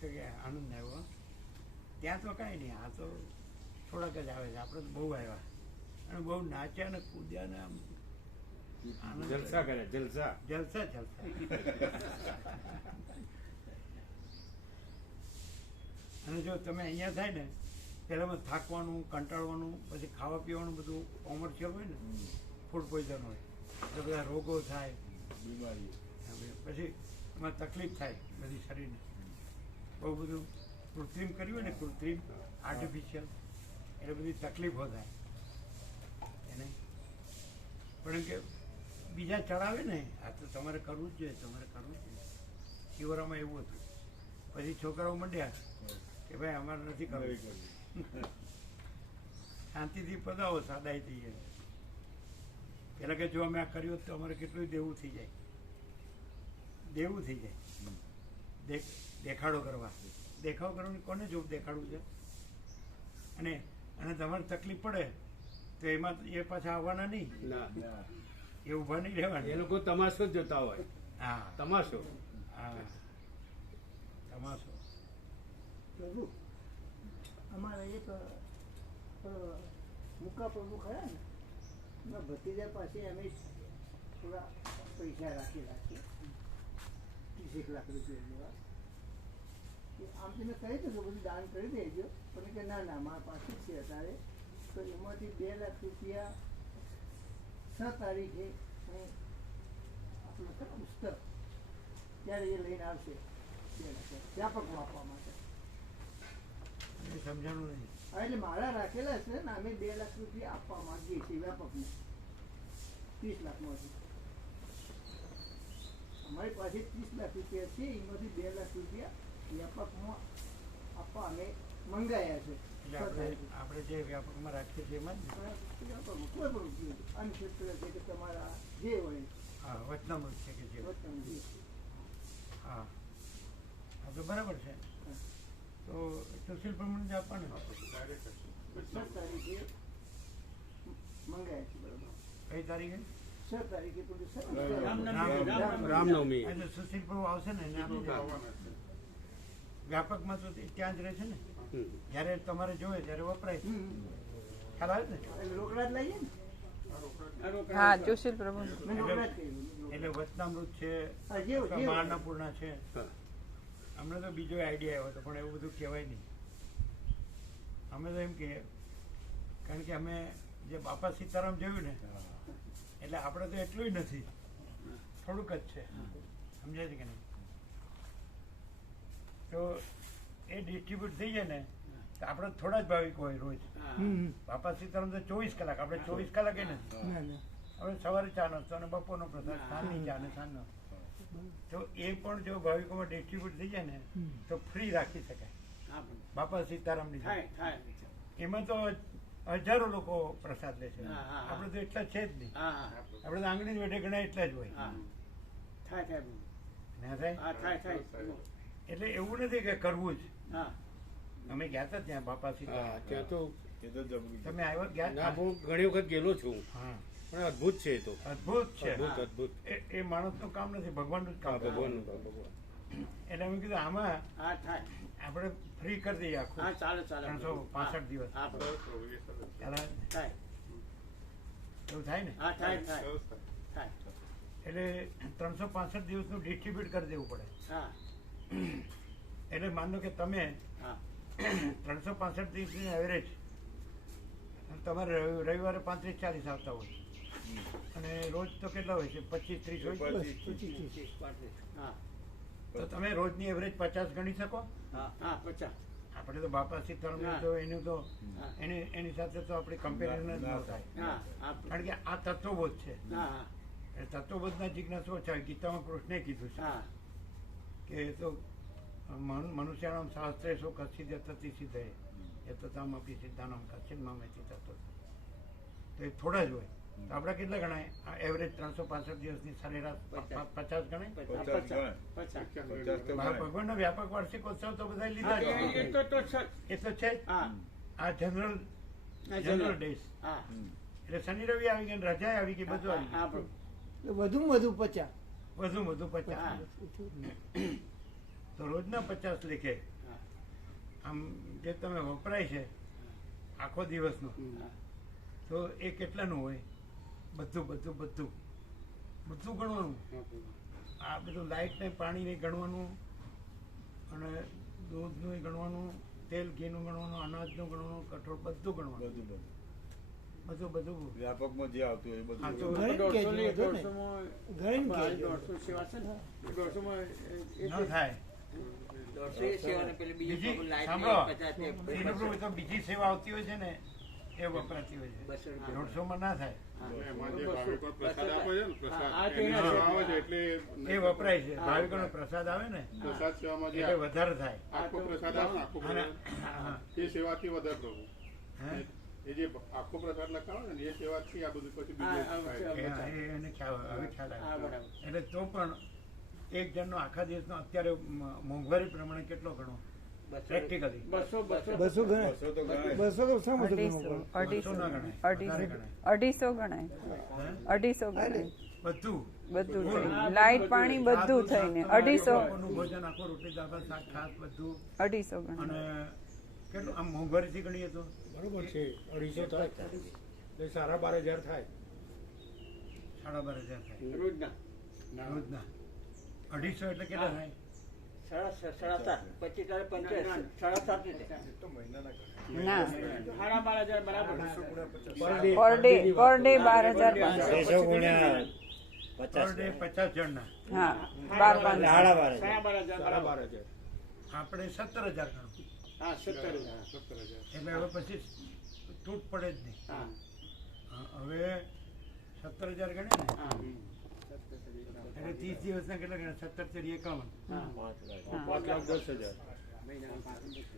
કે આનંદ આવ્યો. ત્યાં તો કાંઈ નહીં, આ તો થોડાક જ આવે છે. આપણે તો બહુ આવ્યા અને બહુ નાચ્યા ને કૂદ્યા ને આમ આનંદ જલસા કરે જલસા. જલસા અને જો તમે અહીંયા થાય ને પહેલામાં થાકવાનું, કંટાળવાનું, પછી ખાવા પીવાનું બધું કોમર્શિયલ હોય ને, ફૂડ પોઈઝન હોય તો બધા રોગો થાય, બીમારી. પછી એમાં તકલીફ થાય બધી શરીરને. બહુ બધું કૃત્રિમ કર્યું હોય ને, કૃત્રિમ આર્ટિફિશિયલ, એટલે બધી તકલીફો થાય એને. પણ એમ કે બીજા ચડાવે ને આ તો તમારે કરવું જ જોઈએ, તમારે કરવું જ જોઈએ. શિવરામાં એવું હતું. પછી છોકરાઓ મંડ્યા કે ભાઈ અમારે નથી કરવું, શાંતિથી પધાવો, સાદાઈથી. પેલા કે જો અમે આ કર્યું તો અમારે કેટલું દેવું થઈ જાય, દેવું થઈ જાય. દેખાડો કરવા, દેખાડો કરવાની કોને જોવું દેખાડવું છે? અને તમારે તકલીફ પડે તો એમાં એ પાછા આવવાના નહીં, ના, એ ઊભા નહીં રહેવાના. એ લોકો તમાશો જ જોતા હોય. હા તમાશો. હા તમાશો. પ્રભુ અમારે એક મુકા પ્રભુ ખરા ને એમાં ભતીજા પાસે અમે થોડા પૈસા રાખેલા છે, 30 લાખ રૂપિયા જેવા. આમ તમે કહી દો બધું દાન કરી દેજો, પણ કે ના ના મારા પાસે જ છે અત્યારે. તો એમાંથી 2 લાખ રૂપિયા 6 તારીખે હું આપણું પુસ્તક ત્યારે એ લઈને આવશે 2 લાખ વ્યાપકમાં આપવા માટે. એ સમજાણું નહીં. હા એટલે મારા રાખેલા છે ને અમે 2 લાખ રૂપિયા આપવા માંગીએ છીએ વ્યાપકને 30 લાખમાંથી. અમારી પાસે 30 લાખ રૂપિયા છે, એમાંથી 2 લાખ રૂપિયા વ્યાપકમાં આપવા અમે મંગાયા છે. એટલે આપણે જે વ્યાપકમાં રાખીએ છીએ એમાં જ ને. વ્યાપકમાં કોઈ પણ ઉપયોગ અનક્ષેત્ર છે કે તમારા જે હોય હા વચનામૃત છે કે જે. વતન જે. હા હા તો બરાબર છે. તો સુશીલ પ્રમાણે જ આપવાને. ડાયરેક્ટ જ. 6 તારીખે મંગાયા છે. બરાબર કઈ તારીખે? 6 તારીખે પેલું છે રામનવમી. રામનવમી. એટલે સુશીલ પ્રભુ આવશે ને એને આપી દેવાનું. આવવાના છે. વ્યાપકમાં તો ત્યાં જ રહે છે ને. જ્યારે તમારે જોઈએ ત્યારે વપરાય છે. ખ્યાલ આવે ને? એટલે રોકડા જ લઈએ ને હા સુશીલ પ્રભુ એટલે વચનામૃત છે, હા, જેવું, જેવું. મહાન્નપૂર્ણા છે. અમને તો બીજો આઈડિયા આવ્યો હતો પણ એવું બધું કહેવાય નહીં. અમે તો એમ કે કારણ કે અમે જે બાપા સીતારામ જોયું ને એટલે આપણે તો એટલું નથી, થોડુંક જ છે. સમજાય છે કે નહીં? તો એ ડિસ્ટ્રીબ્યુટ થઈ જાય ને તો આપણે થોડા જ ભાવિક હોય રોજ. બાપા સીતારામ તો 24 કલાક, આપણે 24 કલાક એ નથી. ના ના હવે સવારે ચા નાસ્તો અને બપોરનો પ્રસાદ, સાંજની ચા અને સાંજનો. તો એ પણ જો ભાવિકોમાં ડિસ્ટ્રીબ્યુટ થઈ જાય ને તો ફ્રી રાખી શકાય બાપા સીતારામની જેમ. એમાં તો હજારો લોકો પ્રસાદ લે છે. આપણે તો એટલા છે જ નહીં. આપણે તો આંગળી વેઠે ઘણા એટલા જ હોય. ના થાય? એટલે એવું નથી કે કરવું જ. અમે ગયા હતા ત્યાં બાપા સીતારામ. ત્યાં તો એ તો જબરું. તમે આવ્યા ગયા ના, હું ઘણી વખત ગયેલો છું હા, પણ અદભુત છે એ તો. અદભુત છે. અદભુત અદભુત. એ માણસનું કામ નથી, ભગવાનનું જ હા, કામ. ભગવાનનું કામ, ભગવાન. એટલે અમે કીધું આમાં આપણે ફ્રી કરી દઈએ આખું 365 દિવસ. ખ્યાલ આવે ને? એવું થાય ને? એટલે 365 દિવસનું ડિસ્ટ્રીબ્યુટ કરી દેવું પડે. એટલે માનો કે તમે 365 દિવસની એવરેજ તમારે રવિવારે 35-40 આવતા હોય અને રોજ તો કેટલા હોય છે? 25-30 હોય. તો તમે રોજની એવરેજ 50 ગણી શકો. આપણે તો બાપા સીતારામ તો એનું તો એની સાથે તો આપણી કમ્પેરિઝન જ ન થાય. કારણ કે આ તત્વબોધ છે. એ તત્વબોધના જિજ્ઞાસુ છે. ગીતામાં કૃષ્ણે કીધું છે કે એ તો મનુષ્યાણામ શાસ્ત્રેષુ કચ્છિદ તતિ સિદ્ધે એ તો તામ આપી સિદ્ધાનામ કચ્છિદ મામેથી તત્વ. તો એ થોડા જ હોય. તો આપણે કેટલા ગણાય? એવરેજ 365 દિવસની સરેરાશ 50 ગણાય. 50 તો ગણાય. ભગવાનનો વ્યાપક વાર્ષિકોત્સવ તો બધા લીધા છે. એ તો છે જ. આ જનરલ ડેઝ એટલે શનિ રવિ આવી ગયા, રજા આવી ગઈ, બધું આવી ગયું. વધુમાં વધુ 50 વધુ 50. તો રોજના 50 લેખે આમ જે તમે વપરાય છે આખો દિવસનો, તો એ કેટલાનું હોય? બધું ગણવાનું. આ બધું લાઇટ ને પાણી ને ગણવાનું અને દૂધનું ગણવાનું, તેલ ઘીનું ગણવાનું, અનાજનું ગણવાનું, કઠોળ બધું ગણવાનું. બધું વ્યાપકમાં જે આવતું હોય એ હા, તો બધું. ગણીને કહેજો, ગણીને કહેજો. ન થાય. બીજી સાંભળો, શ્રીનગર તો બીજી સેવા આવતી હોય છે ને એ વપરાતી હોય છે. 150 ના થાય. એમાં જે ભાવિકો પ્રસાદ આપે છે ને, પ્રસાદ આ એની તેના સેવા આવે છે એટલે એ વપરાય છે. ભાવિકોનો પ્રસાદ આવે ને પ્રસાદ સેવામાં જે એટલે વધારે થાય. આખો પ્રસાદ આવે ને, આખો અને પ્રસાદ એ સેવાથી વધારે પ્રભુ. હે? એ જે આખો પ્રસાદ લખાવે ને એ સેવાથી આ બધું પછી બીજું થાય. એને ખ્યાલ આવે. એટલે તો પણ એક જણનો આખા દિવસનો અત્યારે મોંઘવારી પ્રમાણે કેટલો ગણો? પ્રેક્ટિકલી 200 ગણાય. 200 તો ગણાય. 200 તો શા માટે ગણવું પડે? 250 ના ગણાય. 250 ગણાય. 250 ગણાય. બધું બધું થઈને લાઇટ પાણી બધું થઈને 250 લોકોનું ભોજન આખો રોટલી દાળ ભાત શાક ખાસ બધું 250 ગણાય. અને કેટલું આમ મોંઘવારીથી ગણીએ તો બરોબર છે. 250 થાય એટલે 12,500 થાય. 12,500 થાય રોજના. 250 એટલે કેટલા થાય? ના per day per day 12,500. Per day 50 જણના હા 12,500. 12,000. આપણે 17,000 ગણો. 17,000. એટલે હવે પછી તૂટ પડે જ નહીં. હવે 17,000 ગણે ને એટલે 30 દિવસના કેટલા ગણે? 17 × 51 5,10,000.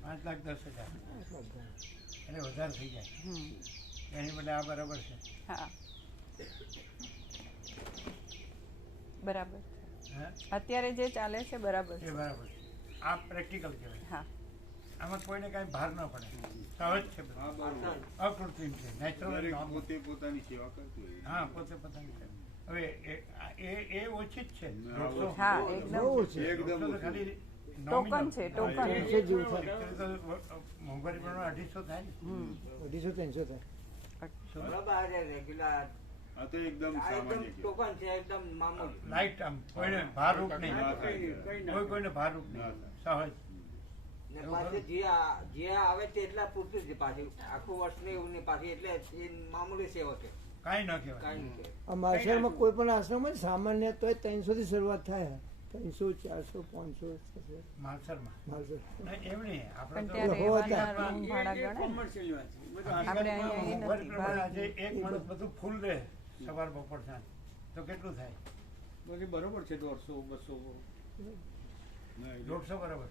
5,10,000 એટલે વધારે થઈ જાય. એની બદલે આ બરાબર છે. હા બરાબર. હે? અત્યારે જે ચાલે છે બરાબર એ છે. બરાબર છે. આ પ્રેક્ટિકલ કહેવાય. હા આમાં કોઈને કાંઈ ભાર ન પડે. સહજ છે બધું. હા, બરોબર. અકૃત્રિમ છે. નેચરલ. દરેક પોતે પોતાની સેવા કરતું હોય. હા, પોતે પોતાની છે. હવે એ ઓછી જ છે. હા એકદમ બહુ છે. એકદમ તો ખાલી ટોકન છે ટોકન. 300 જેવું થાય. મોંઘવારી પણ 250 થાય ને. 250-300 થાય. બરાબર આ જે રેગ્યુલર આ તો એકદમ સામાન્ય કહેવાય. ટોકન છે એકદમ મામૂલી. લાઈટ આમ કોઈને ભારરૂપ નહીં, કોઈને ભારરૂપ નહીં, સહજ. ને પાછી જે આવે તેટલા પૂરતું જ પાછી આખું વર્ષ નહીં એવું નહીં પાછી એટલે એ મામૂલી સેવા છે કાંઈ ન કહેવાય. કાંઈ નહીં કહેવાય. આ માર્શલમાં કોઈ પણ આશ્રમ હોય ને સામાન્ય તોય 300 થી શરૂઆત થાય. 300, 400, 500, 600 માલસરમાં માર્શલ. નહીં, એમ નહીં. આપણે પણ તો ત્યાં હોય રહેવાના ત્યાં. રૂમ ભાડા ગણે ને. કોમર્શિયલ વાત છે. બધું આપણે અહીંયા એ મોંઘવારી નથી. પ્રમાણે આજે એક માણસ બધું ફૂલ રહે સવાર બપોર સાંજ તો કેટલું થાય? બધી બરોબર છે 150, 200 ના, એટલે 150 બરાબર.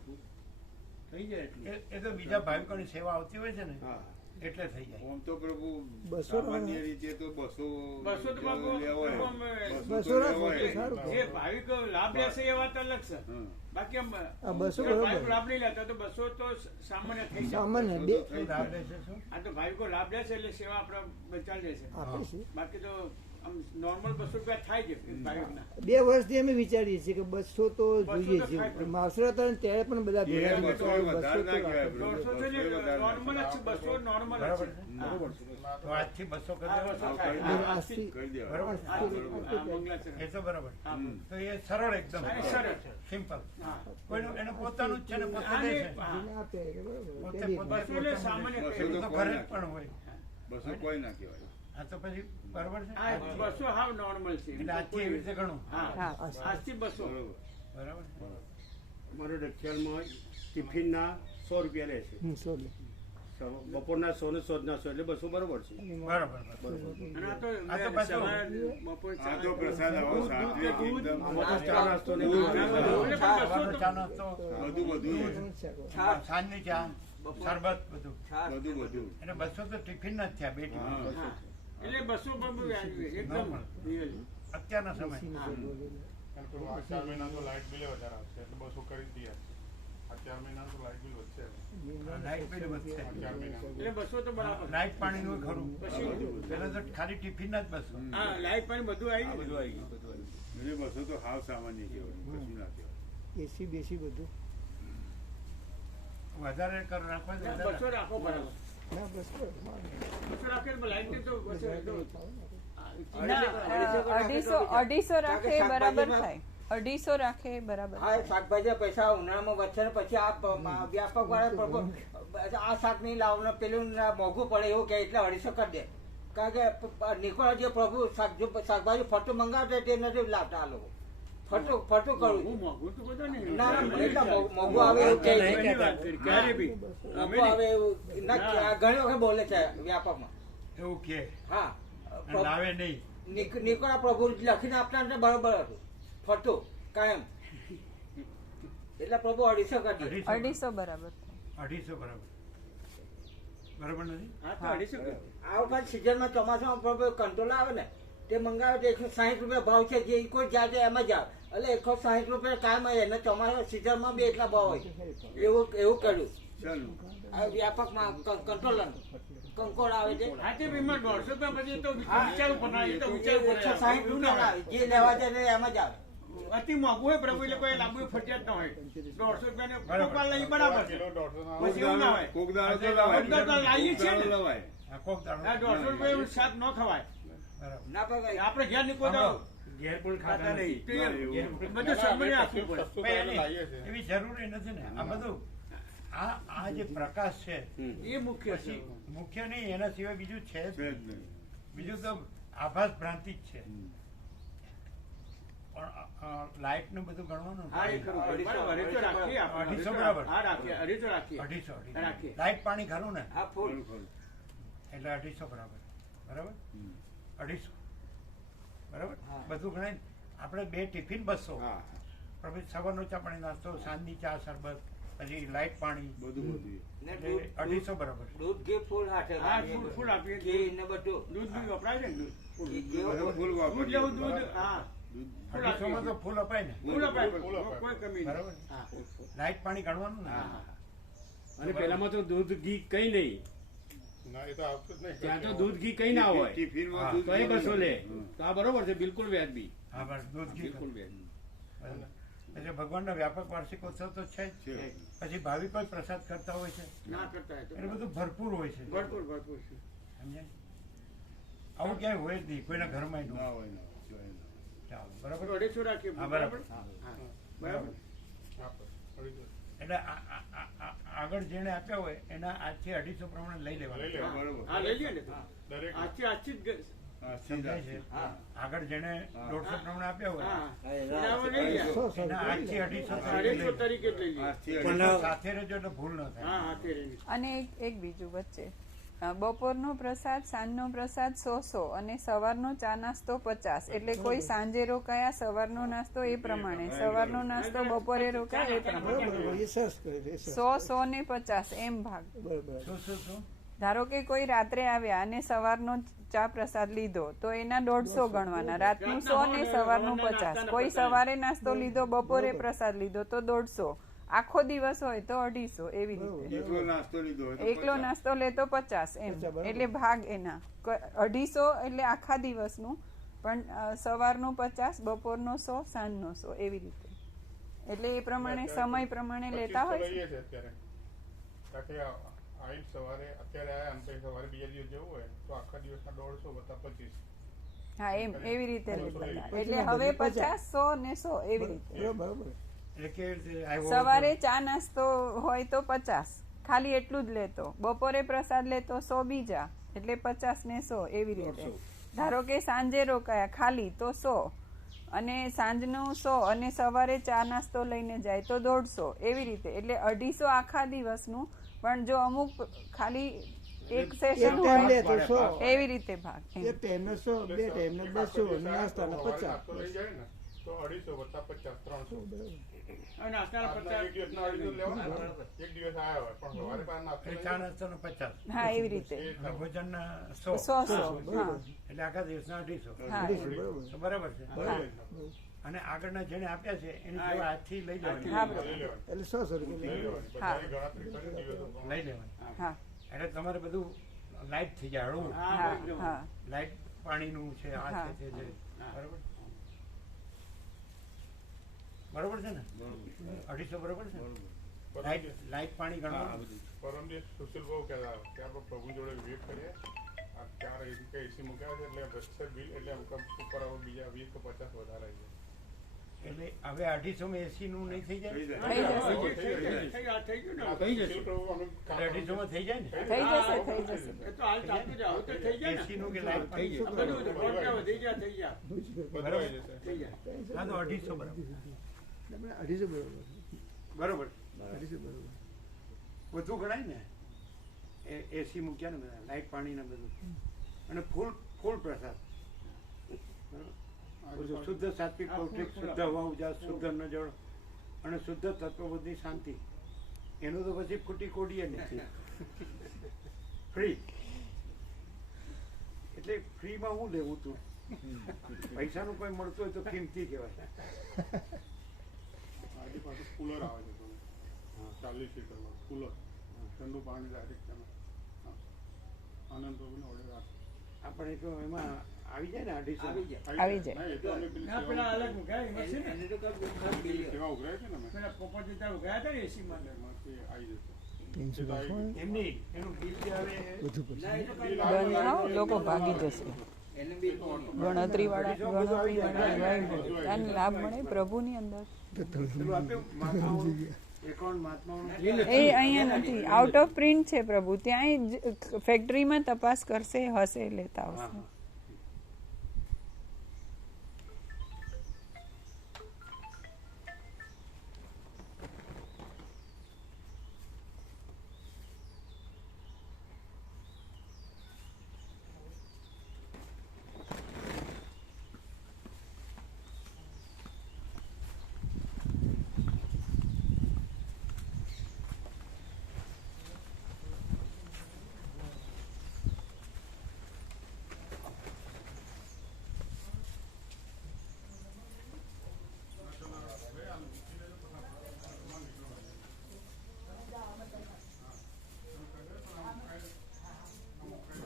થઈ જાય એટલું. એ તો બીજા ભાવિકોની સેવા આવતી હોય છે ને હા. એટલે થઈ જાય. આમ તો પ્રભુ 200 સામાન્ય રીતે તો 200 200 તો બાપુ, લેવાય. પ્રભુ અમે 200 રાખો તો લેવાય. સારું. જે ભાવિકો લાભ લેશે એ વાત અલગ છે. હા. બાકી આમ આ 200 જો બરોબર. ભાવિકો લાભ નહીં લેતા તો 200 તો સામાન્ય થઈ જાય. સામાન્ય તો શું લાભ લેશે શું? આ તો ભાવિકો લાભ લેશે એટલે સેવા આપણે ચાલી જશે. આપે છે. બાકી તો આમ નોર્મલ 200 રૂપિયા થાય છે ભાવિકના. 2 વર્ષથી અમે વિચારીએ છીએ કે 200 તો 200 જોઈએ તો છે. થાય. માર્શલ હતા ને ત્યારે પણ બધા એ ભેગા 200 થઈને વધારે 200 ના કહેવાય, તો પ્રભુ. 200 છે ને 200 વધારે નોર્મલ જ છે. 200 નોર્મલ જ બરાબર છે. છે. હા. બરોબર છે. તો આજથી 200 કરી હા, દેવા. 200 થાય. કરી હા, આજથી. કરી દેવાય. બરાબર. હા, મંગલાચરણ. એ તો બરાબર. હા. તો એ સરળ એકદમ હા, એ સરળ છે. સિમ્પલ. હા. કોઈનું એનું પોતાનું જ છે ને પોતે હા, દે ને- છે. હા. જેને આપે એટલે બરોબર. પોતે પેલી પોતે બસો એટલે સામાન્ય પોતાનું કહે. દે. તો ઘરે જ પણ હોય. 200 કોઈ ના કહેવાય. આ તો પછી બરાબર છે. આ 200 હાવ નોર્મલ છે. એટલે આજથી એવી રીતે ઘણું. હા. હા. આજથી 200. બરોબર. બરાબર છે. મારો રક્ષાલમાં ટિફિનના 100 રૂપિયા લે છે. 100 બપોરના 100 ને 100 ના 100 એટલે 200 બરોબર છે. બરાબર. અને આ તો આ તો પાછું- સવારે બપોરે આ તો પ્રસાદ આવો સાત્વિક એકદમ. આમાં તો ચા નાસ્તો ને દૂધ, બધું. સવારનો ચા નાસ્તો, બધું છે. સાંજની ચા, શરબત બધું. બધું. એટલે 200 તો ટિફિન જ થયા બે ટિફિન. હા. હા. એટલે 200 પણ બહુ વ્યાજબી, એકદમ Normal. real. અત્યારના સમય કારણ કે આ 4 મહિના તો લાઇટ બિલ વધારે આવશે એટલે 200 કરી જ દઈએ. આ 4 મહિના તો લાઇટ બિલ વધશે. લાઇટ બિલ વધશે. 4 મહિના એટલે 200 તો બરાબર. લાઇટ પાણીનું ખરું. પછી પહેલા તો ખાલી ટિફિન જ 200. હા, લાઈટ પાણી બધું આવી આ ગયું. બધું આવી ગયું, બધું આવી ગયું. એટલે 200 તો હાવ સામાન્ય કહેવાય, કશું ના કહેવાય. એસી બેસી બધું. વધારે કર રાખવા તો વધારે. 200 રાખો બરાબર. ના બસ 200 રાખે એટલે લાઈટ તો 200 તો ના, 250 રાખે એ બરાબર થાય. 250 રાખે એ બરાબર હા એ શાકભાજી પૈસા ઉનાળામાં વધશે ને પછી આ વ્યાપક વાળા આ શાક નહીં લાવવાનું પેલું મોંઘું પડે એવું કે એટલે 250 કરી દે કારણ કે નિકોળા જે પ્રભુ શાકભાજી ફટું મંગાવતા તે નથી લાવતા આ લોકો ફટું કરવું મોંઘું તો બધું નહીં. ના ના એટલે મોંઘું આવે એવું કે પહેલી વાત કરી, ક્યારે બી મોંઘું આવે એવું ના ઘણી વખત બોલે છે વ્યાપકમાં એવું કે હા અને લાવે નહીં. નિકોળા પ્રભુ લખીને આપતા ને બરોબર હતું ફટું કાયમ એટલે પ્રભુ 250 કરી દે 250 બરાબર થાય. 250 બરાબર. બરાબર નથી? હા તો 250 કરે. આ વખત સિઝનમાં ચોમાસામાં પ્રભુ કંટ્રોલ આવે ને તે મંગાવે તો 160 રૂપિયા ભાવ છે જે કોઈ જાય છે એમ જ આવે એટલે 160 રૂપિયા કાયમ આવે એને ચોમાસા સિઝનમાં બી એટલા ભાવ હોય એવું કર્યું ચાલો. આ વ્યાપકમાં કંટ્રોલ કંકોડ આવે છે હા તે બી એમાં 150 રૂપિયા પછી તો હા. વિચારવું પણ એ તો વિચારવું પડે. 160 રૂપિયા આવે જે લેવા જાય ને એમ જ આવે અતિ મોંઘું હોય પ્રભુ એટલે કોઈ લાંબુ ફરજિયાત ન હોય. 150 રૂપિયાને બરાબર. કોકવાર લઈ બરાબર છે. કિલો 150 ના પછી એવું ના હોય. કોક દાડો તો લવાય. કોક દાડો લાવીએ છીએ ને. કોક દાડો લવાય. આ કોક દાડો. આ 150 રૂપિયાનું શાક ન ખવાય. બરાબર. ના પગાય આપણે ઘેર નીકળો તો ઘેર પણ ખાતા નહીં. તો એ ના, એવું. બધું સાંભળી રાખવું પડે. સસ્તું પણ તો લાવીએ એની- છીએ. એવી જરૂરી નથી ને આ બધું. આ જે પ્રકાશ છે એ મુખ્ય છે. પછી મુખ્ય નહીં એના સિવાય બીજું છે જ છે જ નહીં. નહીં. બીજું તો આભાસ ભ્રાંતિ જ છે. હમ. પણ લાઇટ નું બધું ગણવાનું હા એ ખરું. બરાબર, 250 રાખીએ આપણે. 250 બરાબર. હા રાખીએ, 250 રાખીએ. 250. રાખીએ. લાઇટ પાણી ખરું ને આ ફૂલ ખરું, ખરું. એટલે 250 બરાબર. બરાબર હમ. 250 બરાબર. હા. બધું ગણાય આપણે બે ટિફિન 200. હા, પછી સવારનો ચા પાણી નાસ્તો, સાંજની ચા શરબત, પછી લાઇટ પાણી બધું બધું. ને એટલે 250 બરાબર. દૂધ ઘી ફૂલ હાથે હા, ફૂલ આપીએ. ઘી ને બધું દૂધ બી વપરાય છે ને દૂધ. ઘી જેવું બધું ફૂલ દૂધ વાપરીએ. લેવું દૂધ હા દૂધ. ફૂલ 250 માં તો આપીએ. ફૂલ અપાય ને. ફૂલ અપાય ફૂલ અપાય. કોઈ કમી નહીં. બરાબર. હા. લાઇટ પાણી ગણવાનું ને. હા. અને પેલામાં તો દૂધ ઘી કઈ નહીં. ના એ તો આવતું જ નહીં. ત્યાં તો દૂધ ઘી કઈ ના હોય. ટિફિનમાં હા. દૂધ તો એ 200 લે. હમ. તો આ બરોબર છે, બિલકુલ વ્યાજબી. હા બસ દૂધ ઘી બિલકુલ વ્યાજબી. બરાબર. એટલે ભગવાનનો વ્યાપક વાર્ષિકોત્સવ તો છે જ. પછી ભાવિકો પ્રસાદ કરતા હોય છે, ના કરતા હોય તો એટલે બધું ભરપૂર હોય છે. ભરપૂર ભરપૂર છે. સમજે? આવું ક્યાંય હોય જ નહીં, કોઈના ઘરમાં ન ના હોય. હોય ના હોય. ચાલો, તો બરાબર. 250 રાખીએ હા, બરાબર. બરાબર. હા, બરાબર. એટલે આગળ જેને આપ્યા હોય એના આજથી 250 પ્રમાણે લઈ લેવાના. બરોબર. હા, લઈ લઈએ ને તો. દરેક આજથી જ સમજાય છે? આગળ જેને 150 પ્રમાણે આપ્યા હોય હા એનામાં લઈ લઈએ. એના આજથી 250 250 તરીકે જ લઈ લઈએ. આજથી પણ સાથે રહેજો એટલે ભૂલ ન હા થાય. હા તે રહી. અને એક બીજું વચ્ચે બપોરનો પ્રસાદ, સાંજનો પ્રસાદ 100 અને સવારનો ચા નાસ્તો 50. એટલે કોઈ સાંજે રોકાયા, સવારનો નાસ્તો એ પ્રમાણે, સવારનો નાસ્તો બપોરે રોકાય એ પ્રમાણે. બરોબર, એ સરસ કહ્યું, એ સરસ. 100 ને 50 એમ ભાગ. બરોબર. શું ધારો કે કોઈ રાત્રે આવ્યા અને સવારનો ચા પ્રસાદ લીધો તો એના 150 ગણવાના, રાતનું 100 ને સવારનું 50. કોઈ સવારે નાસ્તો લીધો, બપોરે પ્રસાદ લીધો તો 150, આખો દિવસ હોય તો 250, એવી રીતે. એકલો નાસ્તો લીધો હોય તો એકલો 50. નાસ્તો લેતો 50 એમ. એટલે ભાગ એના 250 એટલે આખા દિવસનું, પણ સવારનું 50, બપોરનો 100, સાંજનો 100, એવી રીતે. એટલે એ પ્રમાણે સમય પ્રમાણે લેતા હોય છે. લઈએ છે અત્યારે. કારણ કે આવીને સવારે અત્યારે આયા અને પછી સવારે બીજા દિવસ જવું હોય તો આખા દિવસના 150 વત્તા 25. હા, એમ એવી રીતે લેતા. એટલે હવે 50, 100 ને 100 એવી રીતે. બરોબર. એટલે કેવી રીતે આવ્યો? સવારે ચા નાસ્તો હોય તો 50, ખાલી એટલું જ લેતો. બપોરે પ્રસાદ લેતો 100 બીજા, એટલે 50 ને 100 એવી રીતે. ધારો કે સાંજે રોકાયા ખાલી તો 100, અને સાંજનું 100 અને સવારે ચા નાસ્તો લઈને જાય તો 150, એવી રીતે. એટલે 250 આખા દિવસનું, પણ જો અમુક ખાલી એક સેશન એક ટાઈમ લે હોય તો 100, એવી રીતે ભાગ. એક ટાઈમને 100, બે ટાઈમને 200, નાસ્તાના સવારે 50. નાસ્તો લઈ જાય ને તો 250 વત્તા 50 300. હવે નાસ્તાના આજના 50. એક દિવસના 250 લેવાના. એક દિવસ આવ્યા હોય પણ સવારે પાછા નાસ્તો એટલે લઈ ચા જાય. નાસ્તાનો 50, હા, એવી રીતે. અને ભોજનના 100, 100, હા એટલે આખા દિવસના 250. હા, બરોબર. તો બરાબર છે. હા. અને આગળના જેને આપ્યા છે એની સેવા આજથી લઈ જવાની. હા, લઈ લેવાની. એટલે 100 રૂપિયા લઈ લેવાની. બધાની ગણતરી કરીને દિવસો પ્રમાણે. લઈ લેવાની. હા, એટલે તમારે બધું લાઈટ થઈ જાય, હળવું. હા, હા. લાઈટ પાણીનું છે, આ હા. છે, તે છે. બરોબર બરોબર છે ને? 250 બરોબર છે ને? પરમ લાઈટ લાઈટ પાણી હા, આ ગણવાનું. બધું. પરમ દિવસ સુશીલ બહુ કહેતા કે આપણે પ્રભુ જોડે વિવેક કરીએ. આ ચાર એસી મૂક્યા છે એટલે વચ્ચે બિલ એટલે ઉપર બીજા 20 કે 50 વધારે આવી જાય. એટલે હવે 250 માં એસી નું નહીં થઈ જાય? થઈ જાય. થઈ જશે. થઈ ગયું ને. આ સુશીલ પ્રભુ અમને એટલે 250 માં થઈ જાય ને? થઈ જશે, થઈ જશે. એ તો હાલ ચાલતું જ આવે તો થઈ જાય ને. એસી નું કે લાઈટ થઈ પાણી? આ બધું તો ખર્ચા વધી ગયા, થઈ ગયા. બધું આવી જશે. થઈ જાય. હા, તો 250 બરાબર. 250 બરોબર. બરોબર 250 બરોબર. બધું ગણાય ને. એસી મૂક્યા ને બધા, લાઈટ પાણી ને બધું, અને ફૂલ પ્રસાદ. બરોબર? બધું શુદ્ધ સાત્વિક પૌષ્ટિક, શુદ્ધ હવા ઉજાસ, શુદ્ધ અન્ન જળ અને શુદ્ધ તત્વબુદ્ધિ શાંતિ. એનું તો પછી ખૂટી કોડીએ નથી. ફ્રી. એટલે ફ્રીમાં હું લેવું તું? પૈસાનું કોઈ મળતું હોય તો કિંમતી કહેવાય. આજે પાછું કુલર આવે છે થોડું. 40 લીટરમાં કુલર ઠંડુ પાણી ડાયરેક્ટ તમે આનંદ પ્રભુને ઓર્ડર આપો. આપણે તો એમાં આવી જાય ને 250. આવી જાય. આવી જાય. ના, એ તો અમે પેલી ના, પેલા અલગ મૂક્યા એમાં છે ને. સેવા ઉઘરાય છે ને અમે પેલા પોપટ ત્યાં ઉગાયા હતા ને એસી માં. એમાંથી આવી જશે. 300 એમ નહીં, એનું બિલ જે આવે એ બધું પછી. ના, એ તો કઈ બનાવો, લોકો ભાગી જશે. એને બી ગણતરીવાળા લાભ મળે પ્રભુની અંદર. પેલું આપ્યું મહાત્માઓનું એકાઉન્ટ મહાત્માઓનું. એ અહીંયા નથી, આઉટ ઓફ પ્રિન્ટ છે પ્રભુ. ત્યાં ફેક્ટરીમાં તપાસ કરશે, હશે, લેતા આવશે.